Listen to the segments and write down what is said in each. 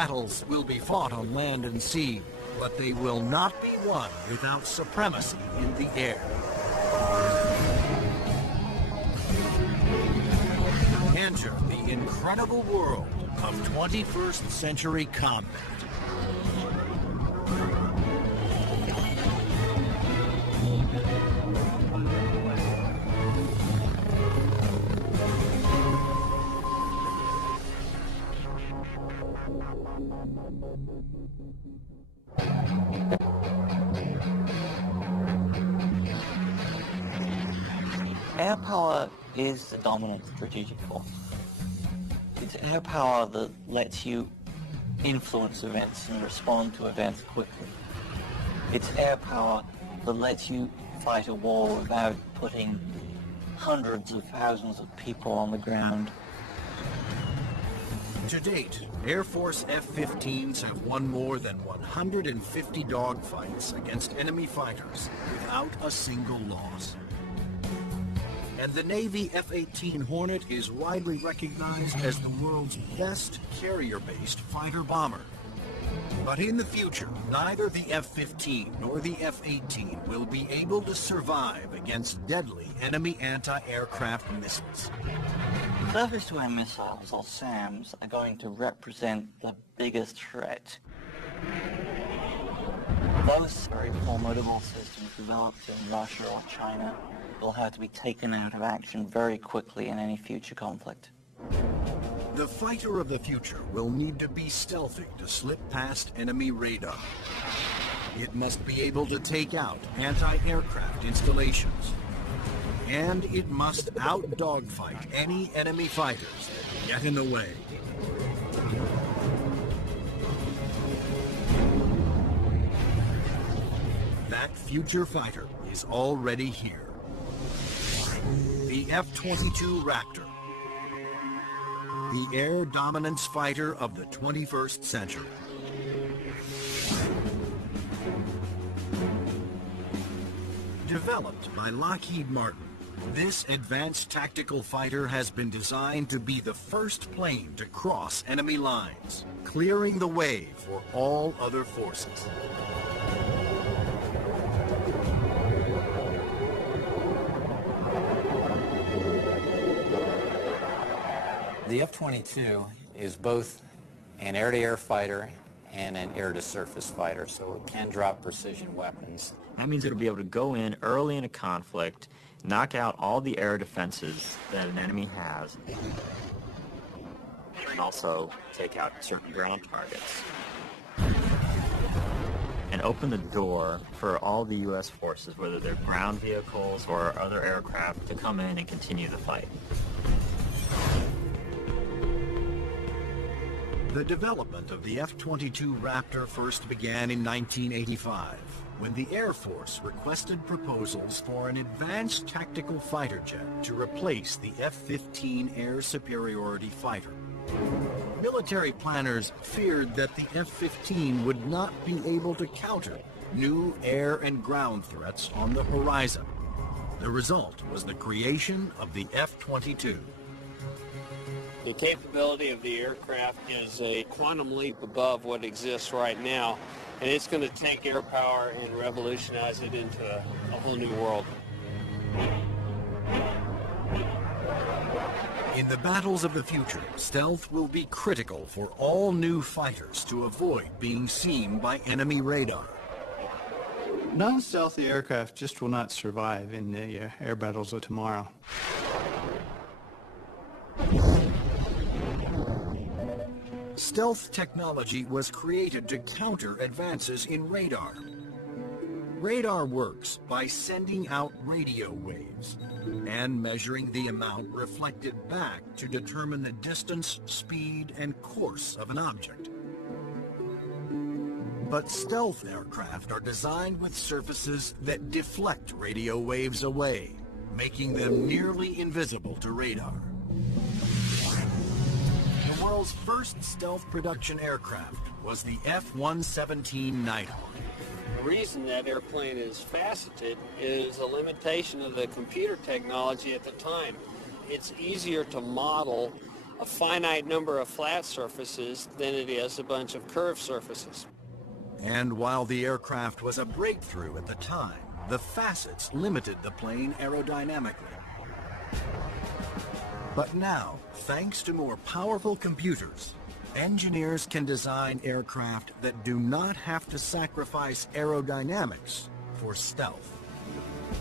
Battles will be fought on land and sea, but they will not be won without supremacy in the air. Enter the incredible world of 21st century combat. Air power is the dominant strategic force. It's air power that lets you influence events and respond to events quickly. It's air power that lets you fight a war without putting hundreds of thousands of people on the ground. To date, Air Force F-15s have won more than 150 dogfights against enemy fighters without a single loss. And the Navy F-18 Hornet is widely recognized as the world's best carrier-based fighter bomber. But in the future, neither the F-15 nor the F-18 will be able to survive against deadly enemy anti-aircraft missiles. Surface-to-air missiles, or SAMs, are going to represent the biggest threat. Those very formidable systems developed in Russia or China will have to be taken out of action very quickly in any future conflict. The fighter of the future will need to be stealthy to slip past enemy radar. It must be able to take out anti-aircraft installations. And it must out-dogfight any enemy fighters that get in the way. That future fighter is already here. The F-22 Raptor. The air dominance fighter of the 21st century. Developed by Lockheed Martin, this advanced tactical fighter has been designed to be the first plane to cross enemy lines, clearing the way for all other forces. The F-22 is both an air-to-air fighter and an air-to-surface fighter, so it can drop precision weapons. That means it'll be able to go in early in a conflict, knock out all the air defenses that an enemy has, and also take out certain ground targets. And open the door for all the U.S. forces, whether they're ground vehicles or other aircraft, to come in and continue the fight. The development of the F-22 Raptor first began in 1985, when the Air Force requested proposals for an advanced tactical fighter jet to replace the F-15 air superiority fighter. Military planners feared that the F-15 would not be able to counter new air and ground threats on the horizon. The result was the creation of the F-22. The capability of the aircraft is a quantum leap above what exists right now, and it's going to take air power and revolutionize it into a whole new world. In the battles of the future, stealth will be critical for all new fighters to avoid being seen by enemy radar. Non-stealthy aircraft just will not survive in the air battles of tomorrow. Stealth technology was created to counter advances in radar. Radar works by sending out radio waves and measuring the amount reflected back to determine the distance, speed, and course of an object. But stealth aircraft are designed with surfaces that deflect radio waves away, making them nearly invisible to radar. The world's first stealth production aircraft was the F-117 Nighthawk. The reason that airplane is faceted is a limitation of the computer technology at the time. It's easier to model a finite number of flat surfaces than it is a bunch of curved surfaces. And while the aircraft was a breakthrough at the time, the facets limited the plane aerodynamically. But now, thanks to more powerful computers, engineers can design aircraft that do not have to sacrifice aerodynamics for stealth.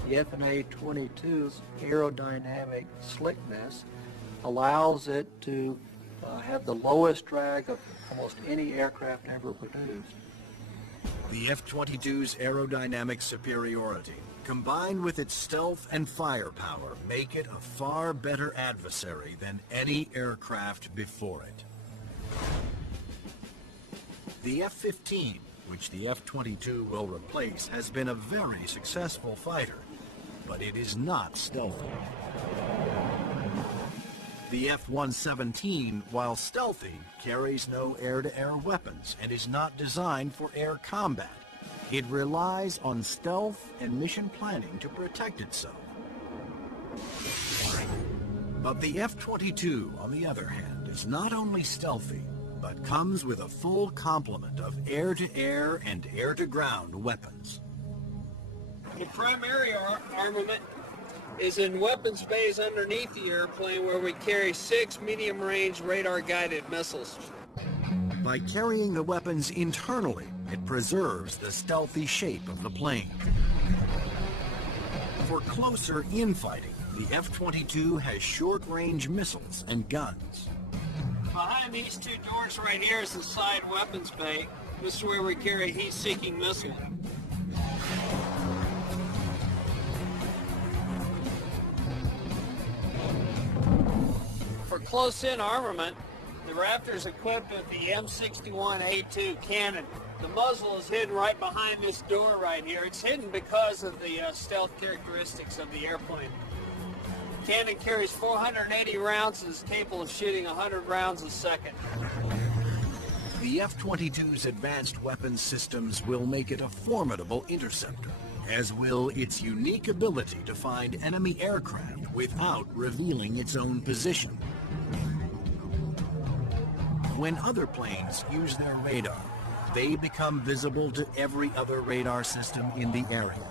The FA-22's aerodynamic slickness allows it to have the lowest drag of almost any aircraft ever produced. The F-22's aerodynamic superiority, combined with its stealth and firepower, make it a far better adversary than any aircraft before it. The F-15, which the F-22 will replace, has been a very successful fighter, but it is not stealthy. The F-117, while stealthy, carries no air-to-air weapons and is not designed for air combat. It relies on stealth and mission planning to protect itself. But the F-22, on the other hand, is not only stealthy, but comes with a full complement of air-to-air and air-to-ground weapons. The primary armament is in weapons bays underneath the airplane, where we carry 6 medium-range radar-guided missiles. By carrying the weapons internally, it preserves the stealthy shape of the plane. For closer infighting, the F-22 has short-range missiles and guns. Behind these two doors right here is the side weapons bay. This is where we carry heat-seeking missiles. For close-in armament, the Raptor is equipped with the M61A2 cannon. The muzzle is hidden right behind this door right here. It's hidden because of the stealth characteristics of the airplane. The cannon carries 480 rounds and is capable of shooting 100 rounds a second. The F-22's advanced weapons systems will make it a formidable interceptor, as will its unique ability to find enemy aircraft without revealing its own position. When other planes use their radar, they become visible to every other radar system in the area.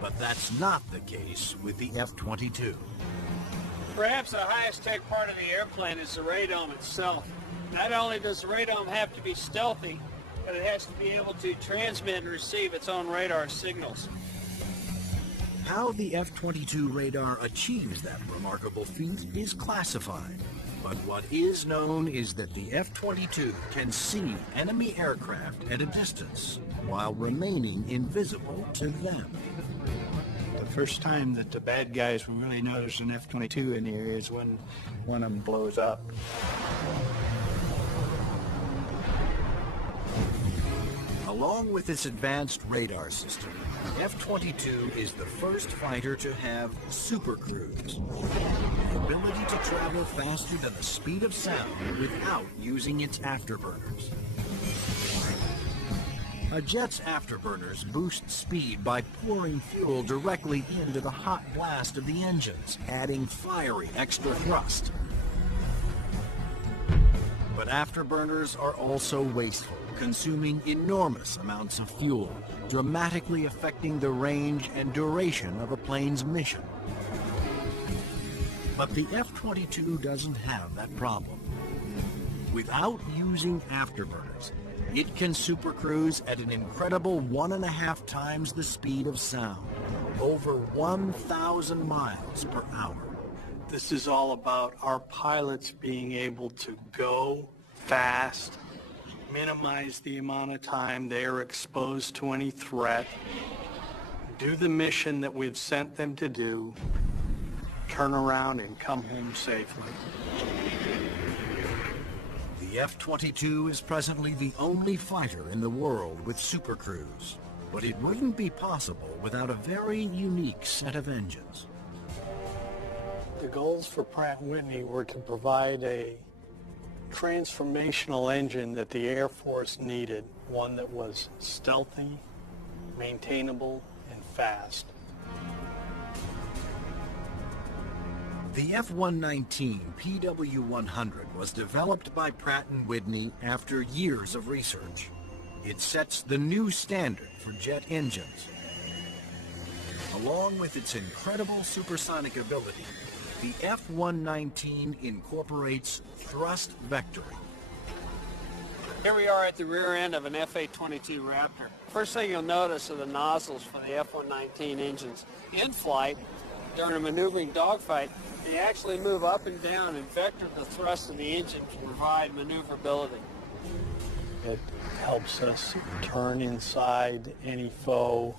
But that's not the case with the F-22. Perhaps the highest tech part of the airplane is the radome itself. Not only does the radome have to be stealthy, but it has to be able to transmit and receive its own radar signals. How the F-22 radar achieves that remarkable feat is classified. But what is known is that the F-22 can see enemy aircraft at a distance while remaining invisible to them. The first time that the bad guys will really notice an F-22 in the area is when one of them blows up. Along with its advanced radar system, the F-22 is the first fighter to have supercruise, the ability to travel faster than the speed of sound without using its afterburners. A jet's afterburners boost speed by pouring fuel directly into the hot blast of the engines, adding fiery extra thrust. But afterburners are also wasteful, consuming enormous amounts of fuel, dramatically affecting the range and duration of a plane's mission. But the F-22 doesn't have that problem. Without using afterburners, it can supercruise at an incredible 1.5 times the speed of sound, over 1,000 miles per hour. This is all about our pilots being able to go fast, minimize the amount of time they are exposed to any threat, do the mission that we've sent them to do, turn around and come home safely. The F-22 is presently the only fighter in the world with supercruise, but it wouldn't be possible without a very unique set of engines. The goals for Pratt & Whitney were to provide a transformational engine that the Air Force needed, one that was stealthy, maintainable, and fast. The F-119 PW-100 was developed by Pratt & Whitney after years of research. It sets the new standard for jet engines. Along with its incredible supersonic ability, the F-119 incorporates thrust vectoring. Here we are at the rear end of an F-A-22 Raptor. First thing you'll notice are the nozzles for the F-119 engines. In flight, during a maneuvering dogfight, they actually move up and down and vector the thrust of the engine to provide maneuverability. It helps us turn inside any foe,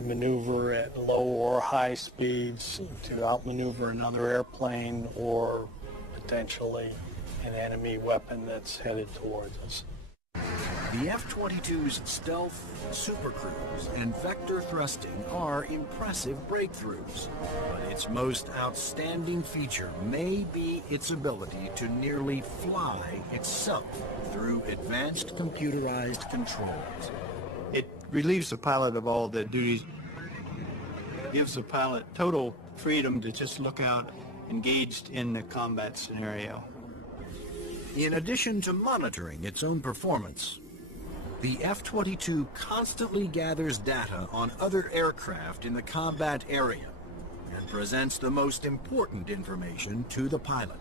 maneuver at low or high speeds to outmaneuver another airplane or potentially an enemy weapon that's headed towards us. The F-22's stealth, supercruise, and vector thrusting are impressive breakthroughs, but its most outstanding feature may be its ability to nearly fly itself through advanced computerized controls. It relieves the pilot of all the duties, gives the pilot total freedom to just look out engaged in the combat scenario. In addition to monitoring its own performance, the F-22 constantly gathers data on other aircraft in the combat area and presents the most important information to the pilot.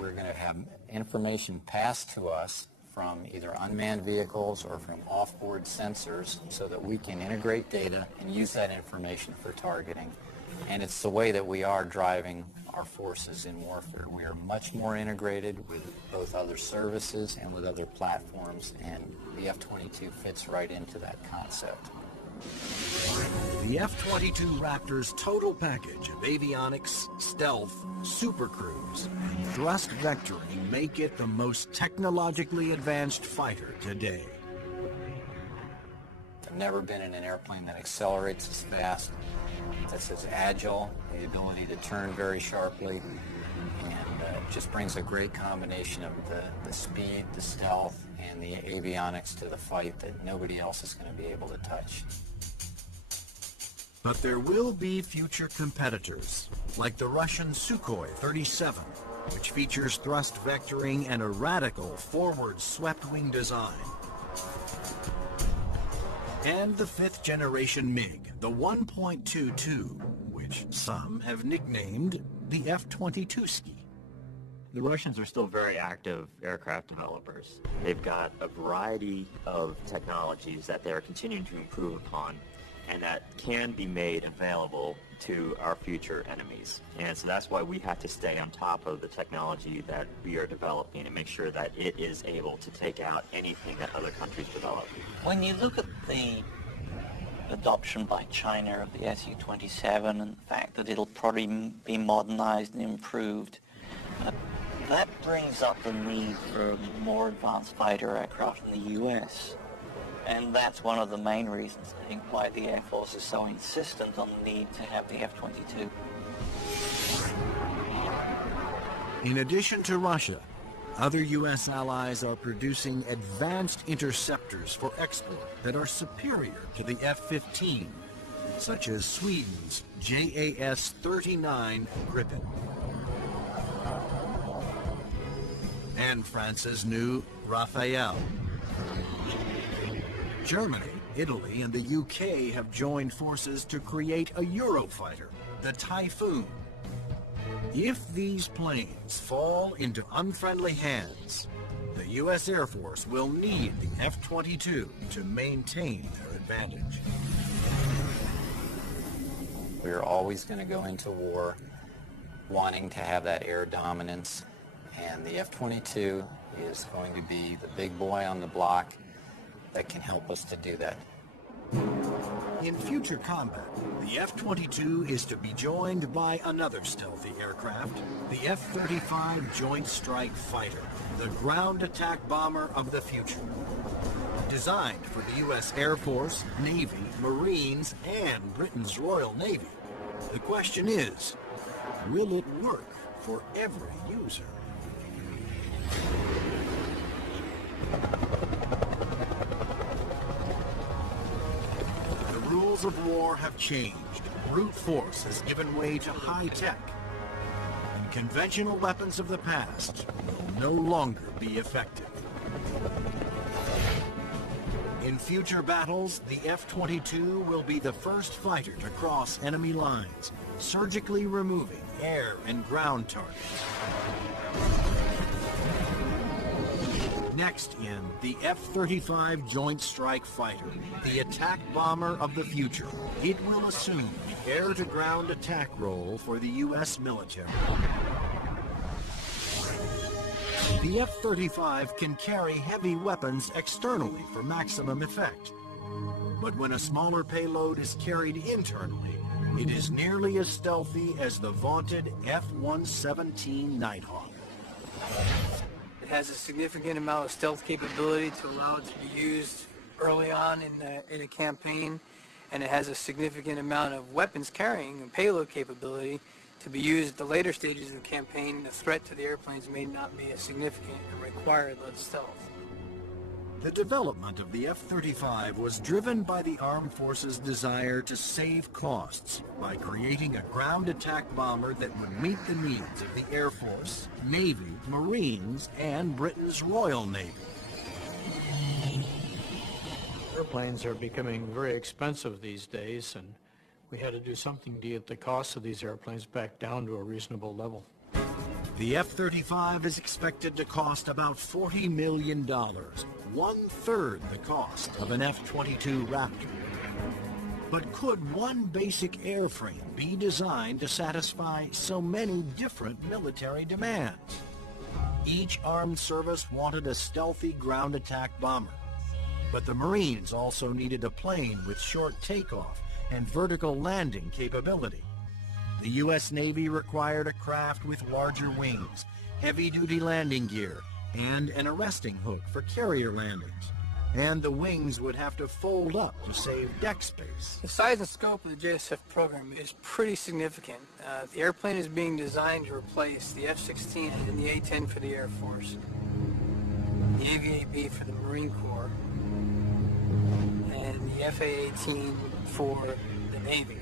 We're going to have information passed to us from either unmanned vehicles or from off-board sensors so that we can integrate data and use that information for targeting. And it's the way that we are driving our forces in warfare. We are much more integrated with both other services and with other platforms, and the F-22 fits right into that concept. The F-22 Raptor's total package of avionics, stealth, supercruise, and thrust vectoring make it the most technologically advanced fighter today. I've never been in an airplane that accelerates as fast, that's as agile, the ability to turn very sharply, and just brings a great combination of the speed, the stealth, and the avionics to the fight that nobody else is going to be able to touch. But there will be future competitors, like the Russian Sukhoi 37, which features thrust vectoring and a radical forward swept-wing design. And the fifth-generation MiG, the 1.22, which some have nicknamed the F-22ski. The Russians are still very active aircraft developers. They've got a variety of technologies that they're continuing to improve upon and that can be made available to our future enemies. And so that's why we have to stay on top of the technology that we are developing and make sure that it is able to take out anything that other countries develop. When you look at the adoption by China of the Su-27 and the fact that it'll probably be modernized and improved, that brings up the need for more advanced fighter aircraft in the US. And that's one of the main reasons, I think, why the Air Force is so insistent on the need to have the F-22. In addition to Russia, other U.S. allies are producing advanced interceptors for export that are superior to the F-15, such as Sweden's JAS-39 Gripen and France's new Rafale. Germany, Italy, and the UK have joined forces to create a Eurofighter, the Typhoon. If these planes fall into unfriendly hands, the U.S. Air Force will need the F-22 to maintain their advantage. We're always going to go into war wanting to have that air dominance, and the F-22 is going to be the big boy on the block that can help us to do that. In future combat, the F-22 is to be joined by another stealthy aircraft, the F-35 Joint Strike Fighter, the ground attack bomber of the future. Designed for the U.S. Air Force, Navy, Marines, and Britain's Royal Navy, the question is, will it work for every user? The rules of war have changed, brute force has given way to high tech, and conventional weapons of the past will no longer be effective. In future battles, the F-22 will be the first fighter to cross enemy lines, surgically removing air and ground targets. Next in, the F-35 Joint Strike Fighter, the attack bomber of the future. It will assume the air-to-ground attack role for the U.S. military. The F-35 can carry heavy weapons externally for maximum effect. But when a smaller payload is carried internally, it is nearly as stealthy as the vaunted F-117 Nighthawk. It has a significant amount of stealth capability to allow it to be used early on in a campaign, and it has a significant amount of weapons carrying and payload capability to be used at the later stages of the campaign. The threat to the airplanes may not be as significant and require less stealth. The development of the F-35 was driven by the Armed Forces' desire to save costs by creating a ground attack bomber that would meet the needs of the Air Force, Navy, Marines, and Britain's Royal Navy. Airplanes are becoming very expensive these days, and we had to do something to get the cost of these airplanes back down to a reasonable level. The F-35 is expected to cost about $40 million, one-third the cost of an F-22 Raptor. But could one basic airframe be designed to satisfy so many different military demands? Each armed service wanted a stealthy ground attack bomber, but the Marines also needed a plane with short takeoff and vertical landing capability. The U.S. Navy required a craft with larger wings, heavy-duty landing gear, and an arresting hook for carrier landings. And the wings would have to fold up to save deck space. The size and scope of the JSF program is pretty significant. The airplane is being designed to replace the F-16 and the A-10 for the Air Force, the AV-8B for the Marine Corps, and the FA-18 for the Navy.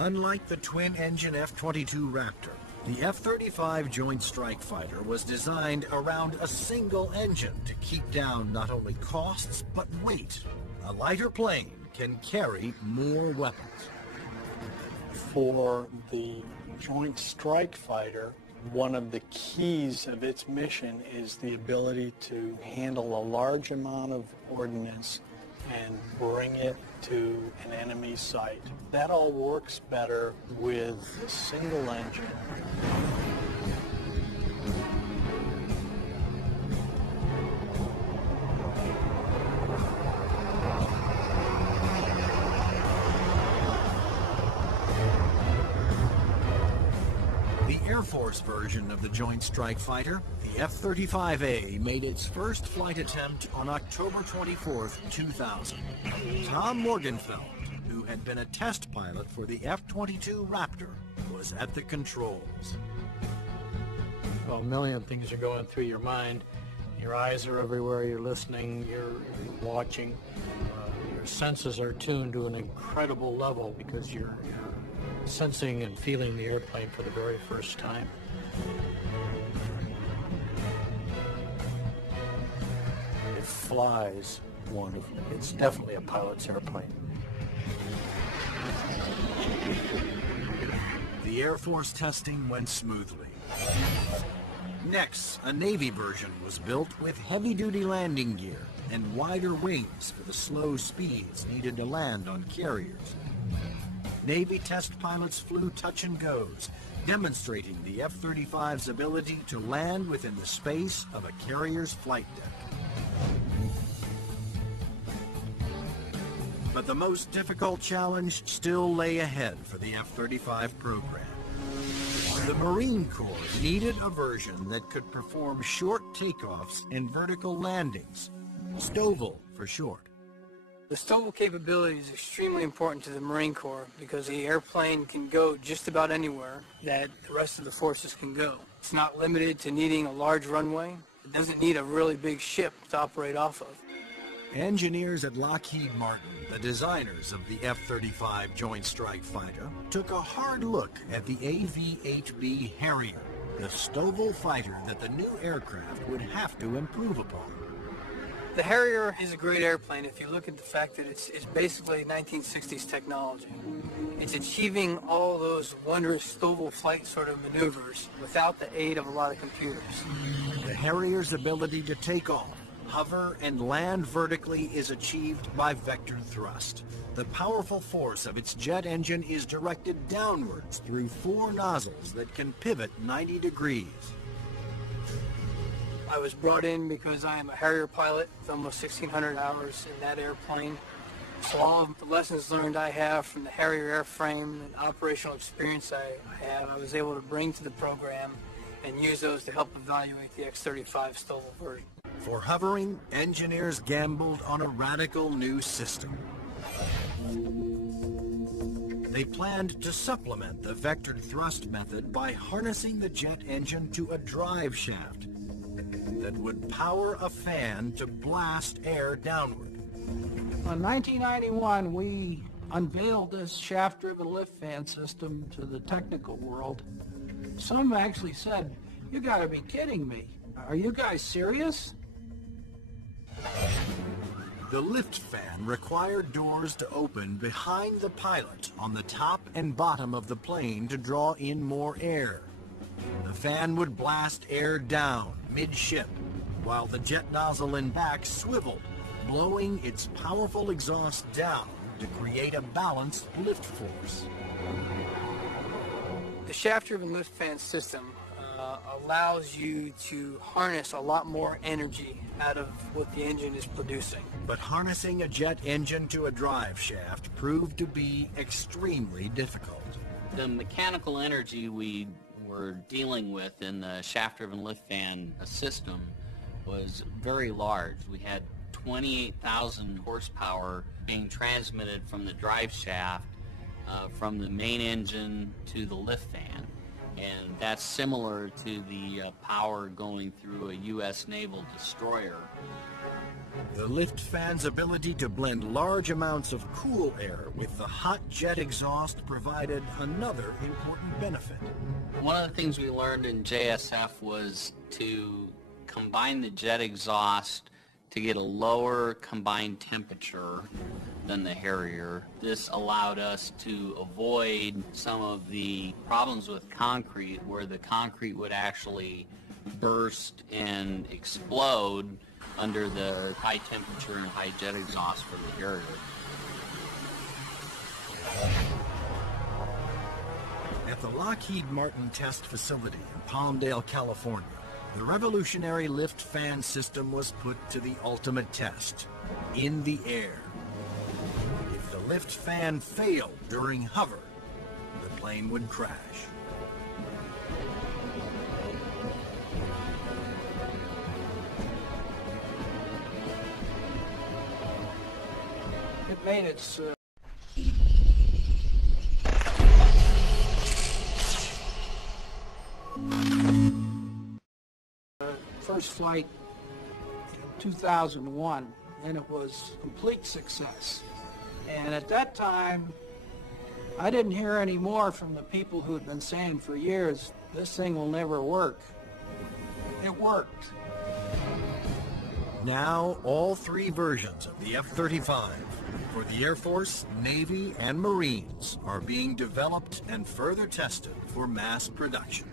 Unlike the twin-engine F-22 Raptor, the F-35 Joint Strike Fighter was designed around a single engine to keep down not only costs, but weight. A lighter plane can carry more weapons. For the Joint Strike Fighter, one of the keys of its mission is the ability to handle a large amount of ordnance and bring it to an enemy site. That all works better with a single engine. The Air Force version of the Joint Strike Fighter, the F-35A, made its first flight attempt on October 24, 2000. Tom Morgenfeld, who had been a test pilot for the F-22 Raptor, was at the controls. Well, a million things are going through your mind. Your eyes are everywhere, you're listening, you're watching. Your senses are tuned to an incredible level because you're sensing and feeling the airplane for the very first time. It flies wonderfully. It's definitely a pilot's airplane. The Air Force testing went smoothly. Next, a Navy version was built with heavy-duty landing gear and wider wings for the slow speeds needed to land on carriers. Navy test pilots flew touch-and-goes, demonstrating the F-35's ability to land within the space of a carrier's flight deck. But the most difficult challenge still lay ahead for the F-35 program. The Marine Corps needed a version that could perform short takeoffs and vertical landings, STOVL for short. The STOVL capability is extremely important to the Marine Corps because the airplane can go just about anywhere that the rest of the forces can go. It's not limited to needing a large runway. It doesn't need a really big ship to operate off of. Engineers at Lockheed Martin, the designers of the F-35 Joint Strike Fighter, took a hard look at the AV-8B Harrier, the STOVL fighter that the new aircraft would have to improve upon. The Harrier is a great airplane if you look at the fact that it's basically 1960s technology. It's achieving all those wondrous STOVL flight sort of maneuvers without the aid of a lot of computers. The Harrier's ability to take off, hover, and land vertically is achieved by vector thrust. The powerful force of its jet engine is directed downwards through 4 nozzles that can pivot 90 degrees. I was brought in because I am a Harrier pilot with almost 1,600 hours in that airplane. So all of the lessons learned I have from the Harrier airframe and operational experience I was able to bring to the program and use those to help evaluate the X-35 STOVL version. For hovering, engineers gambled on a radical new system. They planned to supplement the vectored thrust method by harnessing the jet engine to a drive shaft that would power a fan to blast air downward. In 1991, we unveiled this shaft-driven lift fan system to the technical world. Some actually said, "You gotta be kidding me. Are you guys serious?" The lift fan required doors to open behind the pilot on the top and bottom of the plane to draw in more air. The fan would blast air down mid-ship, while the jet nozzle in back swiveled, blowing its powerful exhaust down to create a balanced lift force. The shaft-driven lift fan system allows you to harness a lot more energy out of what the engine is producing. But harnessing a jet engine to a drive shaft proved to be extremely difficult. The mechanical energy we were dealing with in the shaft-driven lift fan system was very large. We had 28,000 horsepower being transmitted from the drive shaft from the main engine to the lift fan. And that's similar to the power going through a U.S. naval destroyer. The lift fan's ability to blend large amounts of cool air with the hot jet exhaust provided another important benefit. One of the things we learned in JSF was to combine the jet exhaust to get a lower combined temperature than the Harrier. This allowed us to avoid some of the problems with concrete where the concrete would actually burst and explode under the high temperature and high jet exhaust from the Harrier. At the Lockheed Martin test facility in Palmdale, California, the revolutionary lift fan system was put to the ultimate test, in the air. If the lift fan failed during hover, the plane would crash. It made its first flight in 2001, and it was a complete success. And at that time, I didn't hear any more from the people who had been saying for years, this thing will never work. It worked. Now, all 3 versions of the F-35 for the Air Force, Navy, and Marines are being developed and further tested for mass production.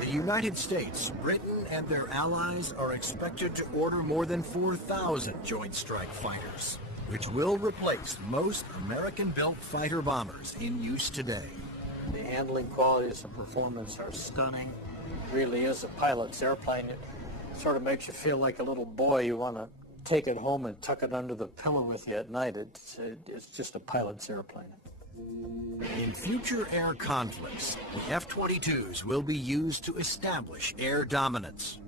The United States, Britain, and their allies are expected to order more than 4,000 Joint Strike Fighters, which will replace most American-built fighter bombers in use today. The handling qualities and performance are stunning. It really is a pilot's airplane. It sort of makes you feel like a little boy. You want to take it home and tuck it under the pillow with you at night. It's just a pilot's airplane. In future air conflicts, the F-22s will be used to establish air dominance.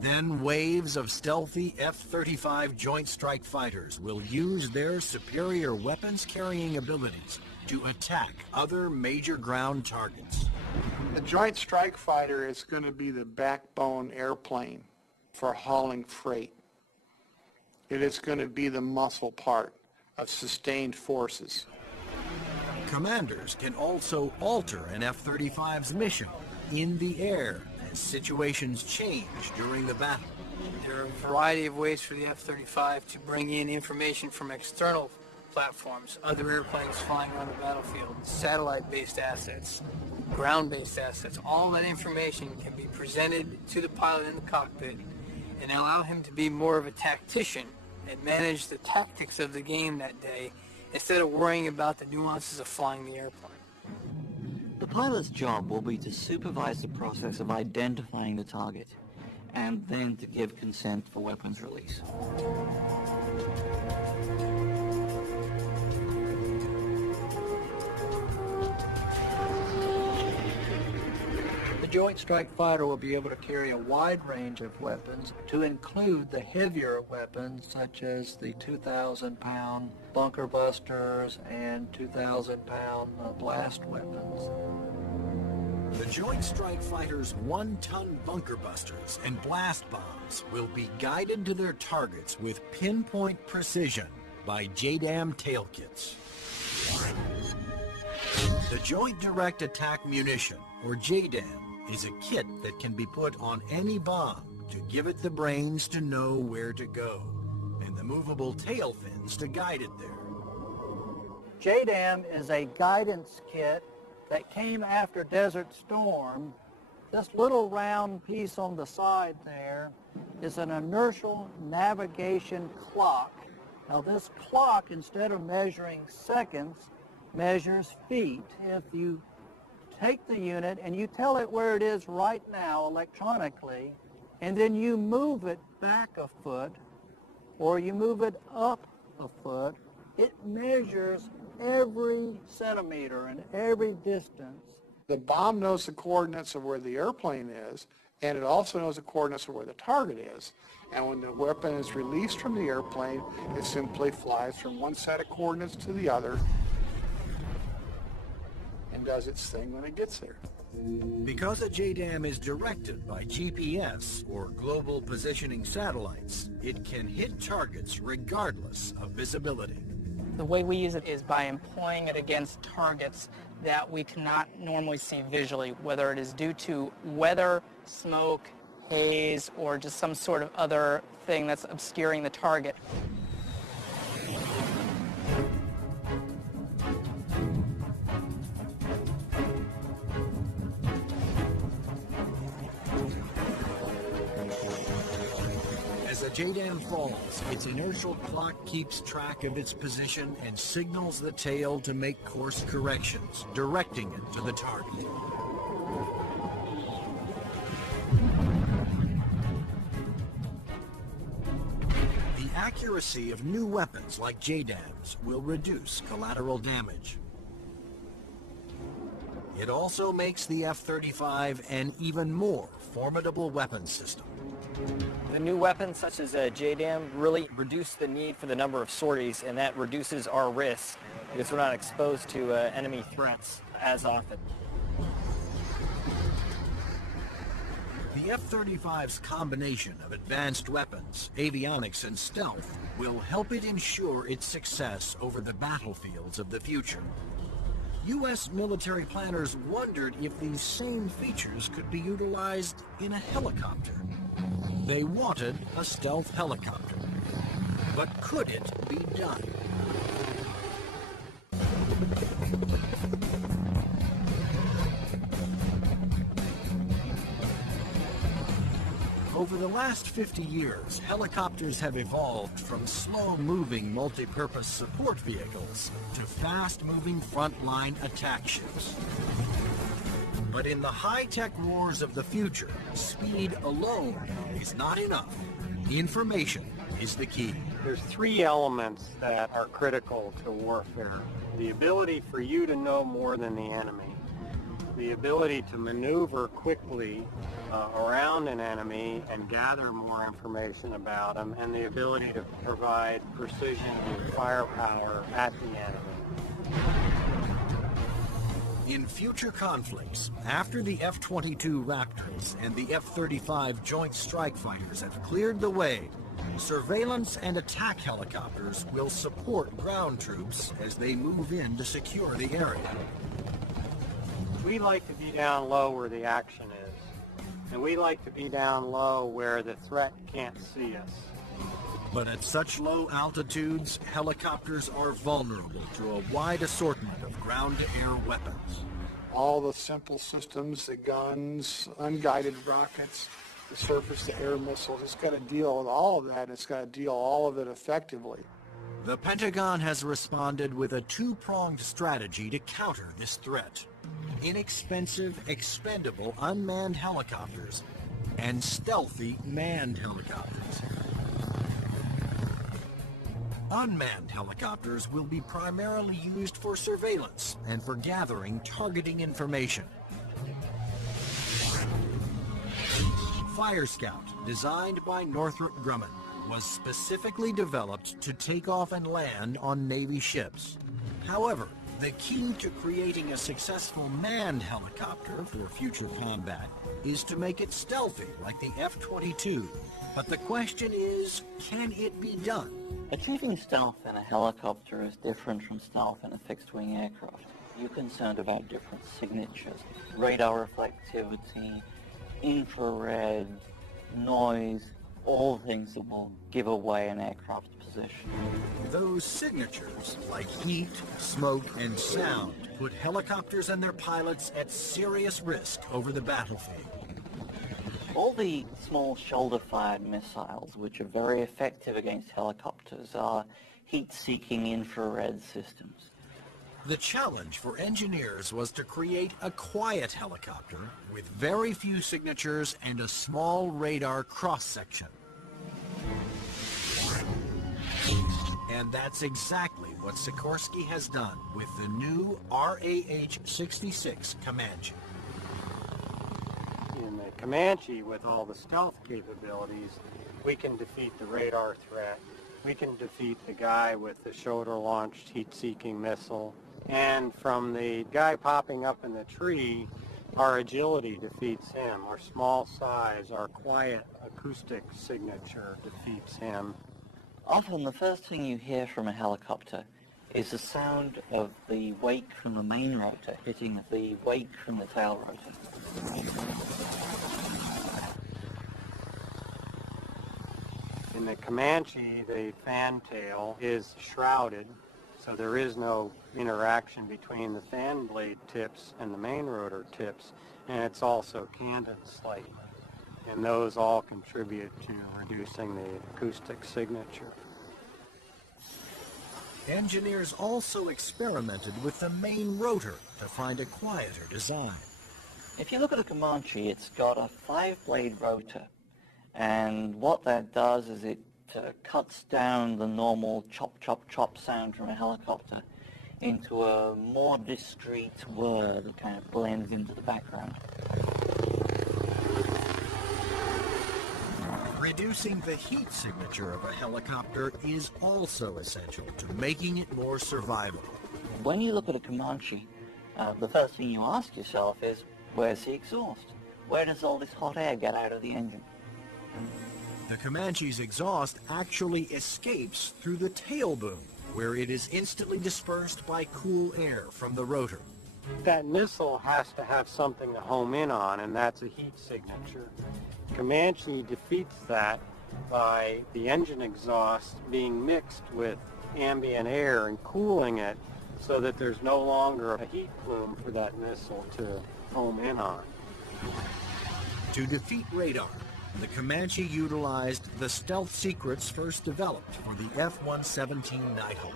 Then waves of stealthy F-35 Joint Strike Fighters will use their superior weapons-carrying abilities to attack other major ground targets. The Joint Strike Fighter is going to be the backbone airplane for hauling freight. It is going to be the muscle part of sustained forces. Commanders can also alter an F-35's mission in the air as situations change during the battle. There are a variety of ways for the F-35 to bring in information from external platforms, other airplanes flying on the battlefield, satellite-based assets, ground-based assets. All that information can be presented to the pilot in the cockpit and allow him to be more of a tactician and manage the tactics of the game that day instead of worrying about the nuances of flying the airplane. The pilot's job will be to supervise the process of identifying the target and then to give consent for weapons release. The Joint Strike Fighter will be able to carry a wide range of weapons, to include the heavier weapons such as the 2,000-pound bunker busters and 2,000-pound blast weapons. The Joint Strike Fighter's 1-ton bunker busters and blast bombs will be guided to their targets with pinpoint precision by JDAM tail kits. The Joint Direct Attack Munition, or JDAM, is a kit that can be put on any bomb to give it the brains to know where to go, and the movable tail fins to guide it there. JDAM is a guidance kit that came after Desert Storm. This little round piece on the side there is an inertial navigation clock. Now this clock, instead of measuring seconds, measures feet. If you take the unit and you tell it where it is right now electronically, and then you move it back a foot or you move it up a foot, it measures every centimeter and every distance. The bomb knows the coordinates of where the airplane is, and it also knows the coordinates of where the target is. And when the weapon is released from the airplane, it simply flies from one set of coordinates to the other and does its thing when it gets there. Because a JDAM is directed by GPS, or Global Positioning Satellites, it can hit targets regardless of visibility. The way we use it is by employing it against targets that we cannot normally see visually, whether it is due to weather, smoke, haze, or just some sort of other thing that's obscuring the target. As the JDAM falls, its inertial clock keeps track of its position and signals the tail to make course corrections, directing it to the target. The accuracy of new weapons like JDAMs will reduce collateral damage. It also makes the F-35 an even more formidable weapon system. The new weapons such as JDAM really reduce the need for the number of sorties, and that reduces our risk because we're not exposed to enemy threats as often. The F-35's combination of advanced weapons, avionics, and stealth will help it ensure its success over the battlefields of the future. U.S. military planners wondered if these same features could be utilized in a helicopter. They wanted a stealth helicopter. But could it be done? Over the last 50 years, helicopters have evolved from slow-moving multi-purpose support vehicles to fast-moving frontline attack ships. But in the high-tech wars of the future, speed alone is not enough. Information is the key. There's three elements that are critical to warfare. The ability for you to know more than the enemy, the ability to maneuver quickly around an enemy and gather more information about them, and the ability to provide precision and firepower at the enemy. In future conflicts, after the F-22 Raptors and the F-35 Joint Strike Fighters have cleared the way, Surveillance and attack helicopters will support ground troops as they move in to secure the area. We like to be down low where the action is, and we like to be down low where the threat can't see us. But at such low altitudes, helicopters are vulnerable to a wide assortment of ground-to-air weapons. All the simple systems, the guns, unguided rockets, the surface-to-air missiles, it's got to deal with all of that, and it's got to deal all of it effectively. The Pentagon has responded with a two-pronged strategy to counter this threat. Inexpensive, expendable unmanned helicopters and stealthy manned helicopters. Unmanned helicopters will be primarily used for surveillance and for gathering targeting information. Fire Scout, designed by Northrop Grumman, was specifically developed to take off and land on Navy ships. However, the key to creating a successful manned helicopter for future combat is to make it stealthy like the F-22. But the question is, can it be done? Achieving stealth in a helicopter is different from stealth in a fixed-wing aircraft. You're concerned about different signatures, radar reflectivity, infrared, noise, all things that will give away an aircraft's position. Those signatures, like heat, smoke, and sound, put helicopters and their pilots at serious risk over the battlefield. All the small shoulder-fired missiles, which are very effective against helicopters, are heat-seeking infrared systems. The challenge for engineers was to create a quiet helicopter with very few signatures and a small radar cross-section. And that's exactly what Sikorsky has done with the new RAH-66 Comanche. In the Comanche, with all the stealth capabilities, we can defeat the radar threat. We can defeat the guy with the shoulder-launched heat-seeking missile. And from the guy popping up in the tree, our agility defeats him. Our small size, our quiet acoustic signature defeats him. Often the first thing you hear from a helicopter is the sound of the wake from the main rotor hitting the wake from the tail rotor. In the Comanche, the fan tail is shrouded, so there is no interaction between the fan blade tips and the main rotor tips, and it's also canted slightly. And those all contribute to reducing the acoustic signature. Engineers also experimented with the main rotor to find a quieter design. If you look at a Comanche, it's got a 5-blade rotor, and what that does is it cuts down the normal chop, chop, chop sound from a helicopter into a more discreet whir that kind of blends into the background. Reducing the heat signature of a helicopter is also essential to making it more survivable. When you look at a Comanche, the first thing you ask yourself is, where's the exhaust? Where does all this hot air get out of the engine? The Comanche's exhaust actually escapes through the tail boom, where it is instantly dispersed by cool air from the rotor. That missile has to have something to home in on, and that's a heat signature. Comanche defeats that by the engine exhaust being mixed with ambient air and cooling it so that there's no longer a heat plume for that missile to home in on. To defeat radar, the Comanche utilized the stealth secrets first developed for the F-117 Nighthawk.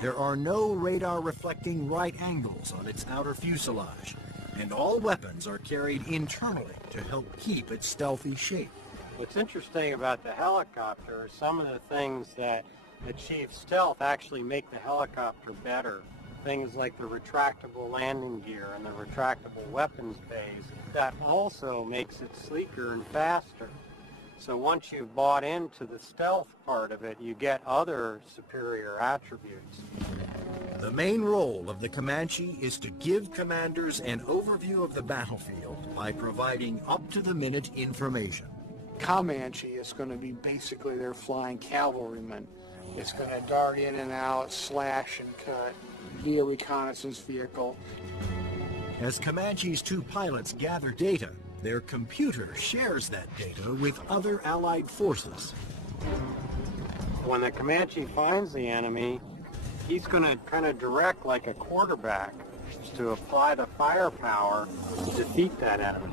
There are no radar-reflecting right angles on its outer fuselage, and all weapons are carried internally to help keep its stealthy shape. What's interesting about the helicopter is some of the things that achieve stealth actually make the helicopter better. Things like the retractable landing gear and the retractable weapons bays. That also makes it sleeker and faster. So once you've bought into the stealth part of it, you get other superior attributes. The main role of the Comanche is to give commanders an overview of the battlefield by providing up-to-the-minute information. Comanche is going to be basically their flying cavalryman. It's going to dart in and out, slash and cut, be a reconnaissance vehicle. As Comanche's two pilots gather data, their computer shares that data with other Allied forces. When the Comanche finds the enemy, he's going to kind of direct like a quarterback to apply the firepower to defeat that enemy.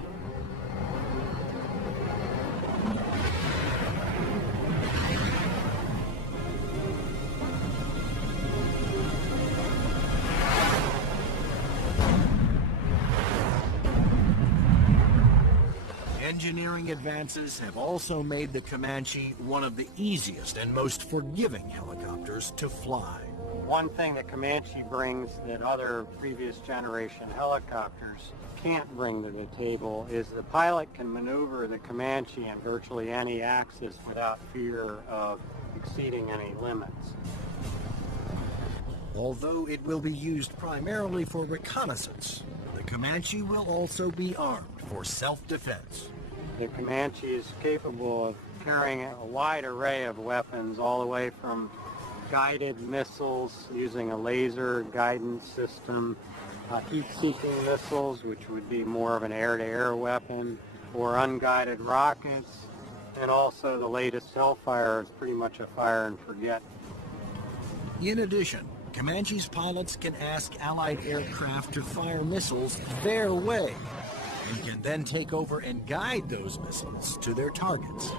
Engineering advances have also made the Comanche one of the easiest and most forgiving helicopters to fly. One thing that Comanche brings that other previous generation helicopters can't bring to the table is the pilot can maneuver the Comanche in virtually any axis without fear of exceeding any limits. Although it will be used primarily for reconnaissance, the Comanche will also be armed for self-defense. The Comanche is capable of carrying a wide array of weapons, all the way from guided missiles using a laser guidance system, heat-seeking missiles, which would be more of an air-to-air weapon, or unguided rockets, and also the latest Hellfire is pretty much a fire and forget. In addition, Comanche's pilots can ask Allied aircraft to fire missiles their way, and can then take over and guide those missiles to their targets.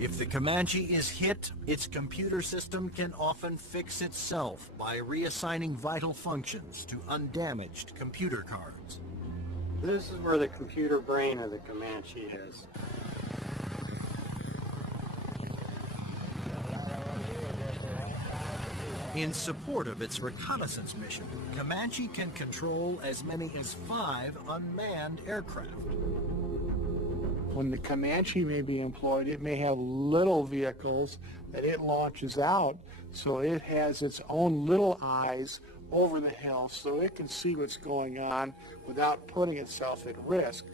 If the Comanche is hit, its computer system can often fix itself by reassigning vital functions to undamaged computer cards. This is where the computer brain of the Comanche is. In support of its reconnaissance mission, Comanche can control as many as 5 unmanned aircraft. When the Comanche may be employed, it may have little vehicles that it launches out, so it has its own little eyes over the hill so it can see what's going on without putting itself at risk.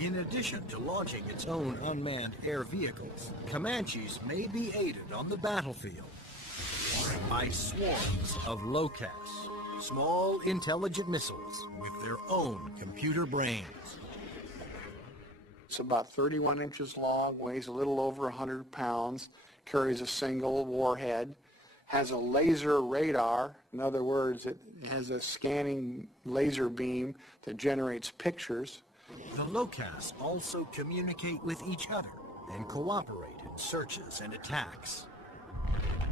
In addition to launching its own unmanned air vehicles, Comanches may be aided on the battlefield by swarms of LOCAS, small intelligent missiles with their own computer brains. It's about 31 inches long, weighs a little over 100 pounds, carries a single warhead, has a laser radar. In other words, it has a scanning laser beam that generates pictures. The LOCAS also communicate with each other and cooperate in searches and attacks.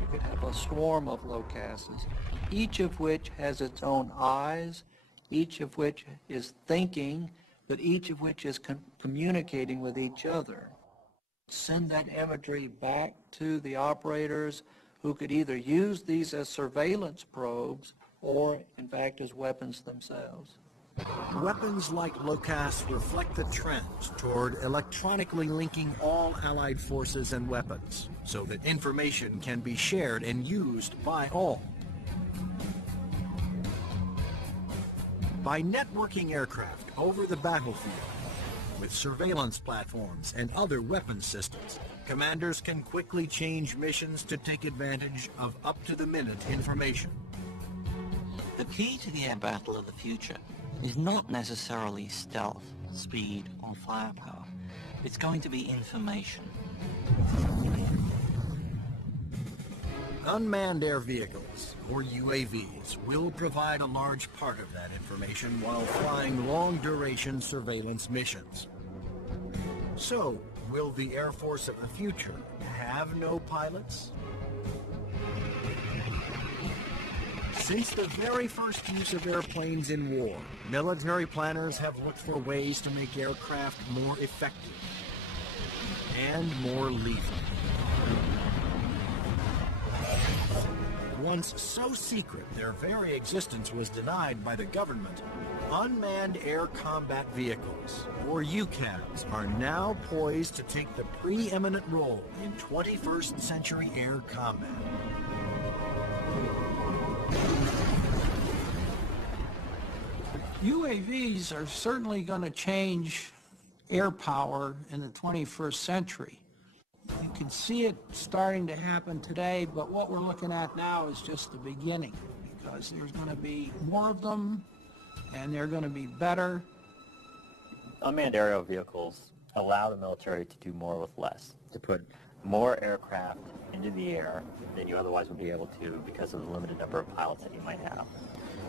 You could have a swarm of locases, each of which has its own eyes, each of which is thinking, but each of which is communicating with each other. Send that imagery back to the operators who could either use these as surveillance probes or, in fact, as weapons themselves. Weapons like LOCAS reflect the trends toward electronically linking all Allied forces and weapons so that information can be shared and used by all. By networking aircraft over the battlefield with surveillance platforms and other weapons systems, commanders can quickly change missions to take advantage of up-to-the-minute information. The key to the air battle of the future is not necessarily stealth, speed, or firepower. It's going to be information. Unmanned air vehicles, or UAVs, will provide a large part of that information while flying long-duration surveillance missions. So, will the Air Force of the future have no pilots? Since the very first use of airplanes in war, military planners have looked for ways to make aircraft more effective and more lethal. Once so secret their very existence was denied by the government, unmanned air combat vehicles, or UCAVs, are now poised to take the preeminent role in 21st century air combat. UAVs are certainly going to change air power in the 21st century. You can see it starting to happen today, but what we're looking at now is just the beginning, because there's going to be more of them, and they're going to be better. Unmanned aerial vehicles allow the military to do more with less, to put more aircraft into the air than you otherwise would be able to because of the limited number of pilots that you might have,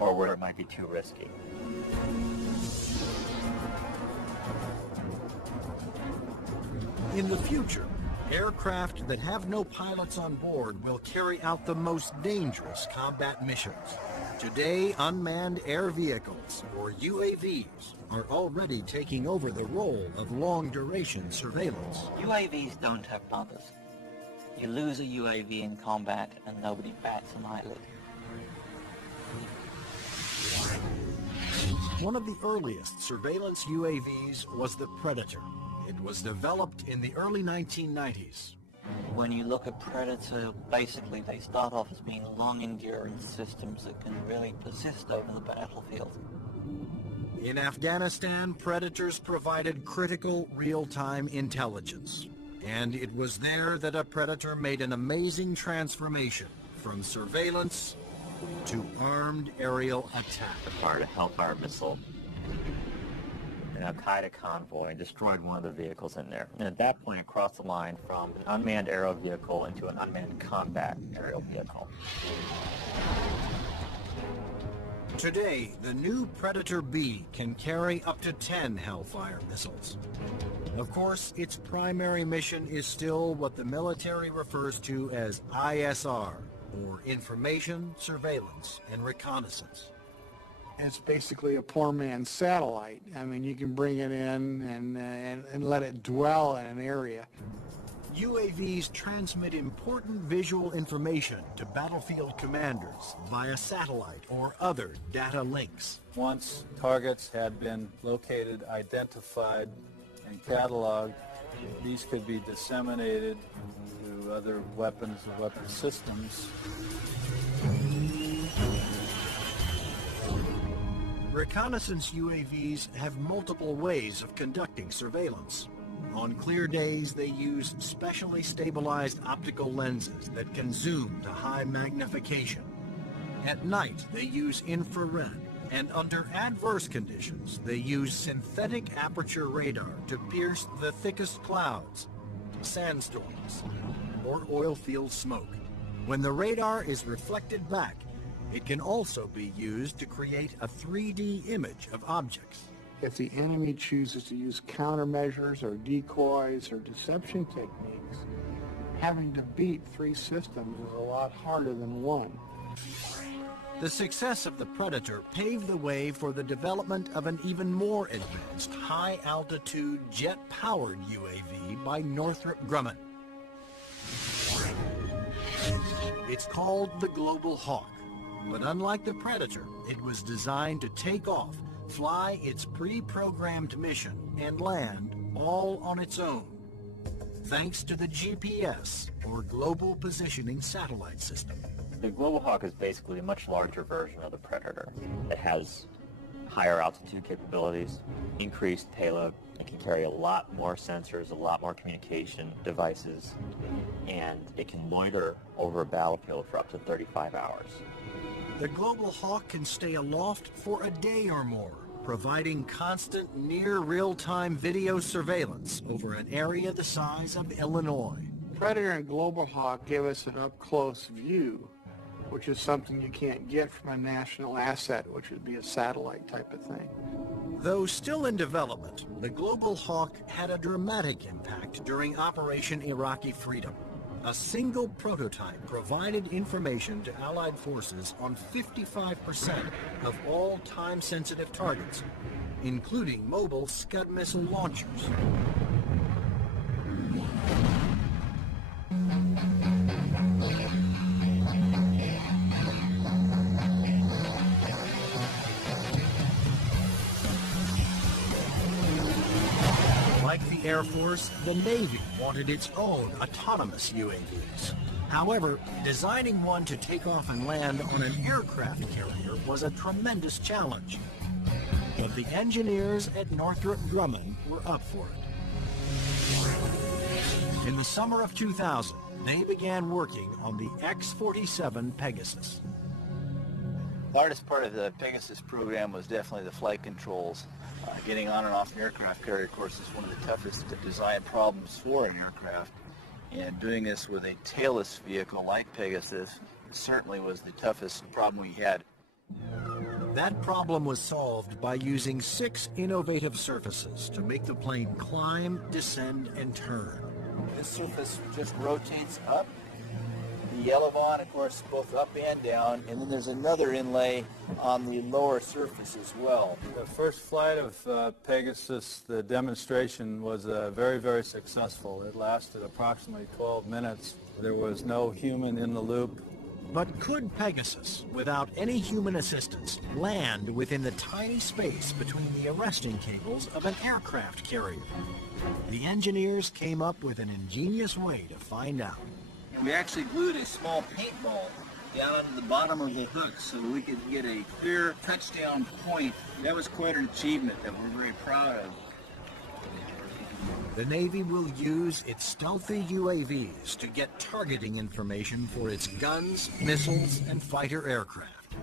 or where it might be too risky. In the future, aircraft that have no pilots on board will carry out the most dangerous combat missions. Today, unmanned air vehicles, or UAVs, are already taking over the role of long-duration surveillance. UAVs don't have mothers. You lose a UAV in combat and nobody bats an eyelid. One of the earliest surveillance UAVs was the Predator. It was developed in the early 1990s. When you look at Predator, basically they start off as being long-endurance systems that can really persist over the battlefield. In Afghanistan, Predators provided critical real-time intelligence. And it was there that a Predator made an amazing transformation from surveillance to armed aerial attack. Fired a Hellfire missile, an Al-Qaeda convoy, and destroyed one of the vehicles in there. And at that point, it crossed the line from an unmanned aerial vehicle into an unmanned combat aerial vehicle. Today, the new Predator B can carry up to 10 Hellfire missiles. Of course, its primary mission is still what the military refers to as ISR, or Information, Surveillance, and Reconnaissance. It's basically a poor man's satellite. I mean, you can bring it in and let it dwell in an area. UAVs transmit important visual information to battlefield commanders via satellite or other data links. Once targets had been located, identified, and cataloged, these could be disseminated to other weapons and weapon systems. Reconnaissance UAVs have multiple ways of conducting surveillance. On clear days, they use specially stabilized optical lenses that can zoom to high magnification. At night, they use infrared, and under adverse conditions, they use synthetic aperture radar to pierce the thickest clouds, sandstorms, or oil field smoke. When the radar is reflected back, it can also be used to create a 3D image of objects. If the enemy chooses to use countermeasures or decoys or deception techniques, having to beat 3 systems is a lot harder than 1. The success of the Predator paved the way for the development of an even more advanced high-altitude jet-powered UAV by Northrop Grumman. It's called the Global Hawk, but unlike the Predator, it was designed to take off, fly its pre-programmed mission, and land all on its own, thanks to the GPS, or Global Positioning Satellite System. The Global Hawk is basically a much larger version of the Predator. It has higher altitude capabilities, increased payload. It can carry a lot more sensors, a lot more communication devices, and it can loiter over a battlefield for up to 35 hours. The Global Hawk can stay aloft for a day or more, providing constant near real-time video surveillance over an area the size of Illinois. Predator and Global Hawk give us an up-close view, which is something you can't get from a national asset, which would be a satellite type of thing. Though still in development, the Global Hawk had a dramatic impact during Operation Iraqi Freedom. A single prototype provided information to Allied forces on 55% of all time-sensitive targets, including mobile Scud missile launchers. Like the Air Force, the Navy wanted its own autonomous UAVs. However, designing one to take off and land on an aircraft carrier was a tremendous challenge. But the engineers at Northrop Grumman were up for it. In the summer of 2000, they began working on the X-47 Pegasus. The hardest part of the Pegasus program was definitely the flight controls. Getting on and off an aircraft carrier, of course, is one of the toughest design problems for an aircraft. And doing this with a tailless vehicle like Pegasus certainly was the toughest problem we had. That problem was solved by using 6 innovative surfaces to make the plane climb, descend, and turn. This surface just rotates up. The elevon, of course, both up and down, and then there's another inlay on the lower surface as well. The first flight of Pegasus, the demonstration was very, very successful. It lasted approximately 12 minutes. There was no human in the loop. But could Pegasus, without any human assistance, land within the tiny space between the arresting cables of an aircraft carrier? The engineers came up with an ingenious way to find out. We actually glued a small paintball down onto the bottom of the hook so we could get a clear touchdown point. That was quite an achievement that we're very proud of. The Navy will use its stealthy UAVs to get targeting information for its guns, missiles, and fighter aircraft.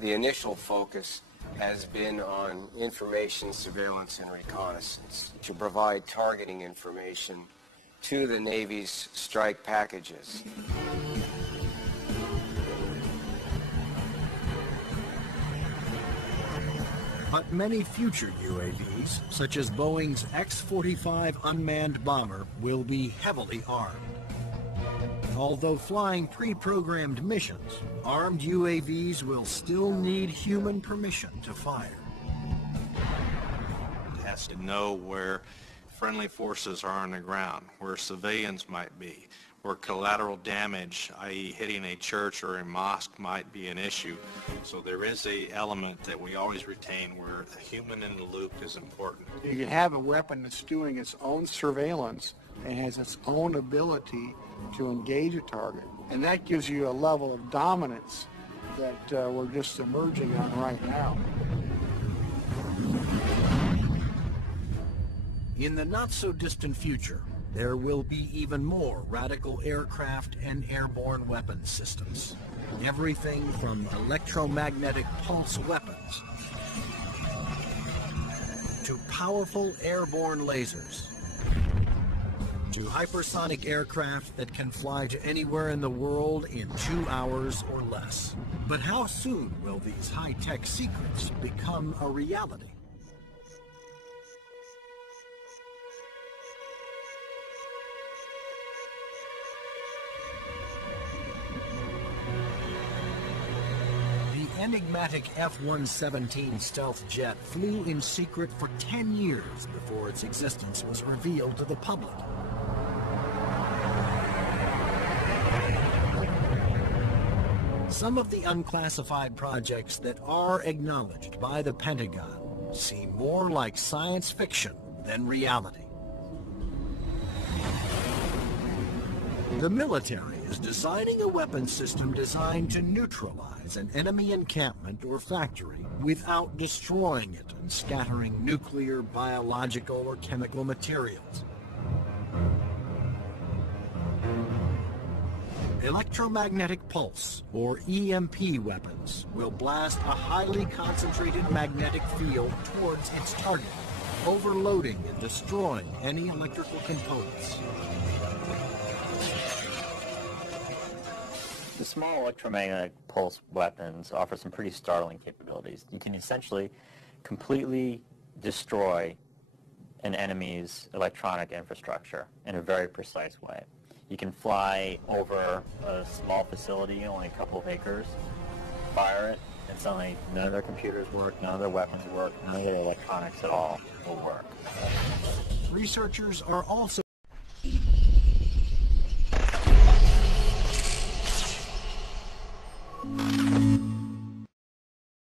The initial focus has been on information, surveillance, and reconnaissance to provide targeting information to the Navy's strike packages. But many future UAVs, such as Boeing's X-45 unmanned bomber, will be heavily armed. Although flying pre-programmed missions, armed UAVs will still need human permission to fire. It has to know where friendly forces are on the ground, where civilians might be, where collateral damage, i.e. hitting a church or a mosque, might be an issue. So there is an element that we always retain where the human in the loop is important. You can have a weapon that's doing its own surveillance and has its own ability to engage a target. And that gives you a level of dominance that we're just emerging on right now. In the not-so-distant future, there will be even more radical aircraft and airborne weapons systems. Everything from electromagnetic pulse weapons to powerful airborne lasers to hypersonic aircraft that can fly to anywhere in the world in 2 hours or less. But how soon will these high-tech secrets become a reality? The enigmatic F-117 stealth jet flew in secret for 10 years before its existence was revealed to the public. Some of the unclassified projects that are acknowledged by the Pentagon seem more like science fiction than reality. The military is designing a weapons system designed to neutralize an enemy encampment or factory without destroying it and scattering nuclear, biological, or chemical materials. Electromagnetic pulse, or EMP weapons, will blast a highly concentrated magnetic field towards its target, overloading and destroying any electrical components. The small electromagnetic pulse weapons offer some pretty startling capabilities. You can essentially completely destroy an enemy's electronic infrastructure in a very precise way. You can fly over a small facility, only a couple of acres, fire it, and suddenly none of their computers work, none of their weapons work, none of their electronics at all will work. Researchers are also